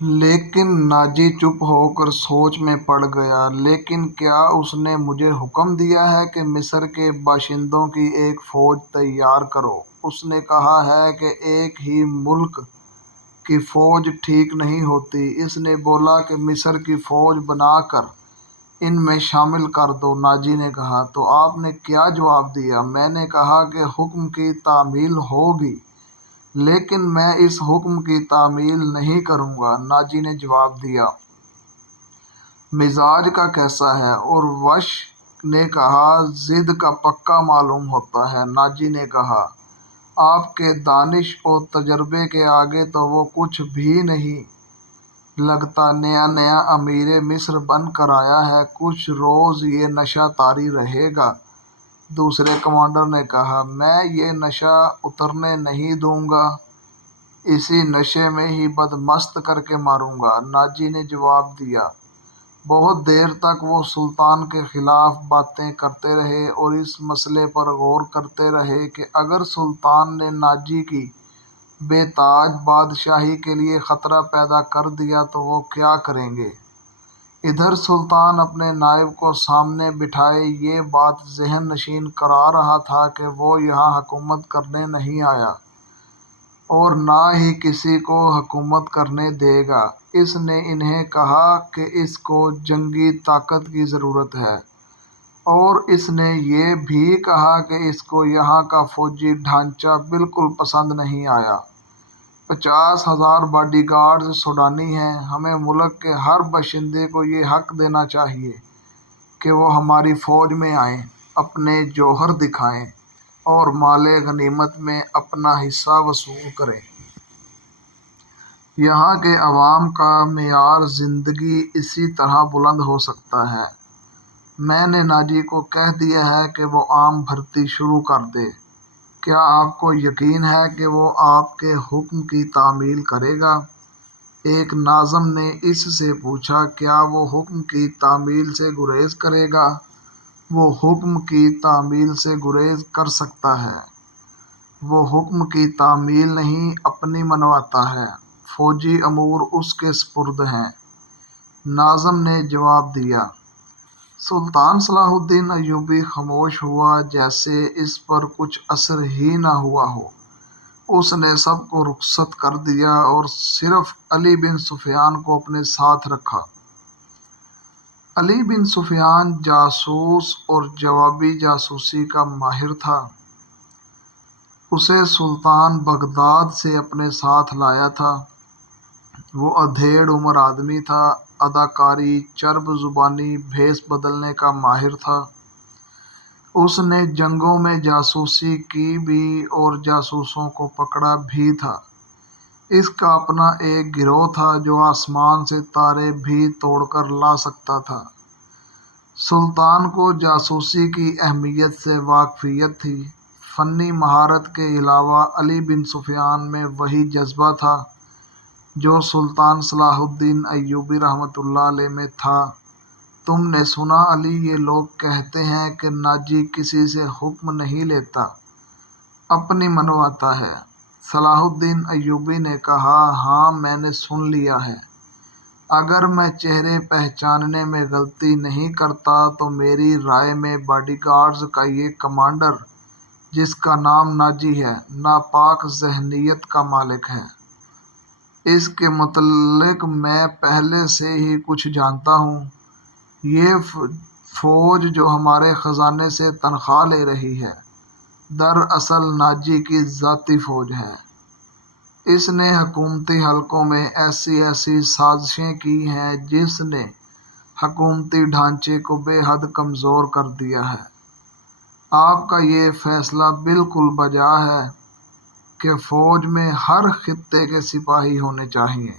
لیکن ناجی چپ ہو کر سوچ میں پڑ گیا۔ لیکن کیا اس نے مجھے حکم دیا ہے کہ مصر کے باشندوں کی ایک فوج تیار کرو؟ اس نے کہا ہے کہ ایک ہی ملک کی فوج ٹھیک نہیں ہوتی۔ اس نے بولا کہ مصر کی فوج بنا کر ان میں شامل کر دو۔ ناجی نے کہا، تو آپ نے کیا جواب دیا؟ میں نے کہا کہ حکم کی تعمیل ہوگی، لیکن میں اس حکم کی تعمیل نہیں کروں گا۔ ناجی نے جواب دیا، مزاج کا کیسا ہے؟ اورش نے کہا، ضد کا پکا معلوم ہوتا ہے۔ ناجی نے کہا، آپ کے دانش اور تجربے کے آگے تو وہ کچھ بھی نہیں لگتا۔ نیا نیا امیر مصر بن کر آیا ہے، کچھ روز یہ نشہ طاری رہے گا۔ دوسرے کمانڈر نے کہا، میں یہ نشہ اترنے نہیں دوں گا، اسی نشے میں ہی بدمست کر کے ماروں گا۔ ناجی نے جواب دیا۔ بہت دیر تک وہ سلطان کے خلاف باتیں کرتے رہے اور اس مسئلے پر غور کرتے رہے کہ اگر سلطان نے ناجی کی بے تاج بادشاہی کے لیے خطرہ پیدا کر دیا تو وہ کیا کریں گے۔ ادھر سلطان اپنے نائب کو سامنے بٹھائے یہ بات ذہن نشین کرا رہا تھا کہ وہ یہاں حکومت کرنے نہیں آیا اور نہ ہی کسی کو حکومت کرنے دے گا۔ اس نے انہیں کہا کہ اس کو جنگی طاقت کی ضرورت ہے، اور اس نے یہ بھی کہا کہ اس کو یہاں کا فوجی ڈھانچہ بالکل پسند نہیں آیا۔ 50,000 باڈی گارڈز سوڈانی ہیں۔ ہمیں ملک کے ہر باشندے کو یہ حق دینا چاہیے کہ وہ ہماری فوج میں آئیں، اپنے جوہر دکھائیں اور مال غنیمت میں اپنا حصہ وصول کریں۔ یہاں کے عوام کا معیار زندگی اسی طرح بلند ہو سکتا ہے۔ میں نے ناجی کو کہہ دیا ہے کہ وہ عام بھرتی شروع کر دے۔ کیا آپ کو یقین ہے کہ وہ آپ کے حکم کی تعمیل کرے گا؟ ایک ناظم نے اس سے پوچھا، کیا وہ حکم کی تعمیل سے گریز کرے گا؟ وہ حکم کی تعمیل سے گریز کر سکتا ہے، وہ حکم کی تعمیل نہیں اپنی منواتا ہے، فوجی امور اس کے سپرد ہیں۔ ناظم نے جواب دیا۔ سلطان صلاح الدین ایوبی خاموش ہوا، جیسے اس پر کچھ اثر ہی نہ ہوا ہو۔ اس نے سب کو رخصت کر دیا اور صرف علی بن سفیان کو اپنے ساتھ رکھا۔ علی بن سفیان جاسوس اور جوابی جاسوسی کا ماہر تھا۔ اسے سلطان بغداد سے اپنے ساتھ لایا تھا۔ وہ ادھیڑ عمر آدمی تھا، اداکاری، چرب زبانی، بھیس بدلنے کا ماہر تھا۔ اس نے جنگوں میں جاسوسی کی بھی اور جاسوسوں کو پکڑا بھی تھا۔ اس کا اپنا ایک گروہ تھا جو آسمان سے تارے بھی توڑ کر لا سکتا تھا۔ سلطان کو جاسوسی کی اہمیت سے واقفیت تھی۔ فنی مہارت کے علاوہ علی بن سفیان میں وہی جذبہ تھا جو سلطان صلاح الدین ایوبی رحمۃ اللہ علیہ میں تھا۔ تم نے سنا علی، یہ لوگ کہتے ہیں کہ ناجی کسی سے حکم نہیں لیتا، اپنی منواتا ہے۔ صلاح الدین ایوبی نے کہا، ہاں میں نے سن لیا ہے۔ اگر میں چہرے پہچاننے میں غلطی نہیں کرتا تو میری رائے میں باڈی گارڈز کا یہ کمانڈر، جس کا نام ناجی ہے، ناپاک ذہنیت کا مالک ہے۔ اس کے متعلق میں پہلے سے ہی کچھ جانتا ہوں۔ یہ فوج جو ہمارے خزانے سے تنخواہ لے رہی ہے، دراصل ناجی کی ذاتی فوج ہے۔ اس نے حکومتی حلقوں میں ایسی ایسی سازشیں کی ہیں جس نے حکومتی ڈھانچے کو بے حد کمزور کر دیا ہے۔ آپ کا یہ فیصلہ بالکل بجا ہے کہ فوج میں ہر خطے کے سپاہی ہونے چاہئیں۔